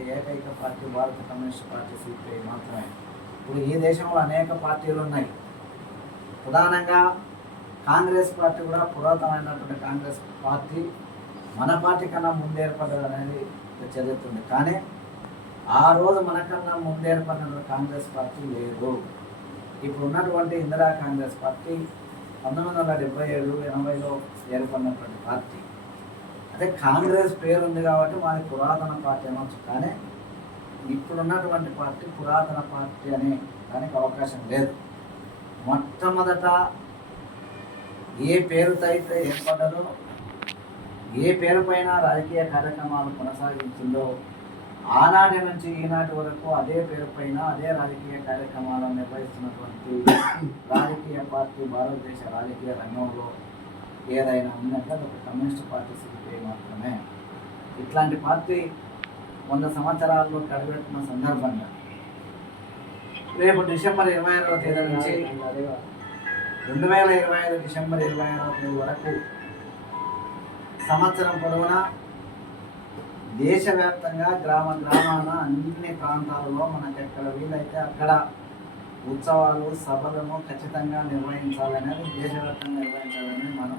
ఉన్నటువంటి ఏకైక పార్టీ భారత కమ్యూనిస్ట్ పార్టీ సిపిఐ మాత్రమే. ఇప్పుడు ఈ దేశంలో అనేక పార్టీలు ఉన్నాయి. ప్రధానంగా కాంగ్రెస్ పార్టీ కూడా పురాతనమైనటువంటి కాంగ్రెస్ పార్టీ మన పార్టీ కన్నా ముందు ఏర్పడ్డది అనేది చదువుతుంది. కానీ ఆ రోజు మనకన్నా ముందు ఏర్పడిన కాంగ్రెస్ పార్టీ లేదు. ఇప్పుడు ఉన్నటువంటి ఇందిరా కాంగ్రెస్ పార్టీ 1977, 80లో ఏర్పడినటువంటి పార్టీ. అదే కాంగ్రెస్ పేరు ఉంది కాబట్టి మాది పురాతన పార్టీ అనవచ్చు. కానీ ఇప్పుడున్నటువంటి పార్టీ పురాతన పార్టీ అనే దానికి అవకాశం లేదు. మొట్టమొదట ఏ పేరుతో అయితే ఏర్పడ్డదో, ఏ పేరు పైన రాజకీయ కార్యక్రమాలు కొనసాగించిందో ఆనాటి నుంచి ఈనాటి వరకు అదే పేరు పైన అదే రాజకీయ కార్యక్రమాలను నిర్వహిస్తున్నటువంటి రాజకీయ పార్టీ భారతదేశ రాజకీయ రంగంలో ఏదైనా ఉందంటే అది ఒక కమ్యూనిస్ట్ పార్టీ సిపిఐ మాత్రమే. ఇట్లాంటి పార్టీ 100 సంవత్సరాల్లో కడిపెట్టిన సందర్భంగా రేపు డిసెంబర్ 26వ తేదీ నుంచి 2025 డిసెంబర్ 26వ తేదీ వరకు సంవత్సరం పొడవునా దేశవ్యాప్తంగా గ్రామాన అన్ని ప్రాంతాలలో మనకు ఎక్కడ వీలైతే అక్కడ ఉత్సవాలు సభలను ఖచ్చితంగా నిర్వహించాలనేది, దేశవ్యాప్తంగా నిర్వహించాలని మనం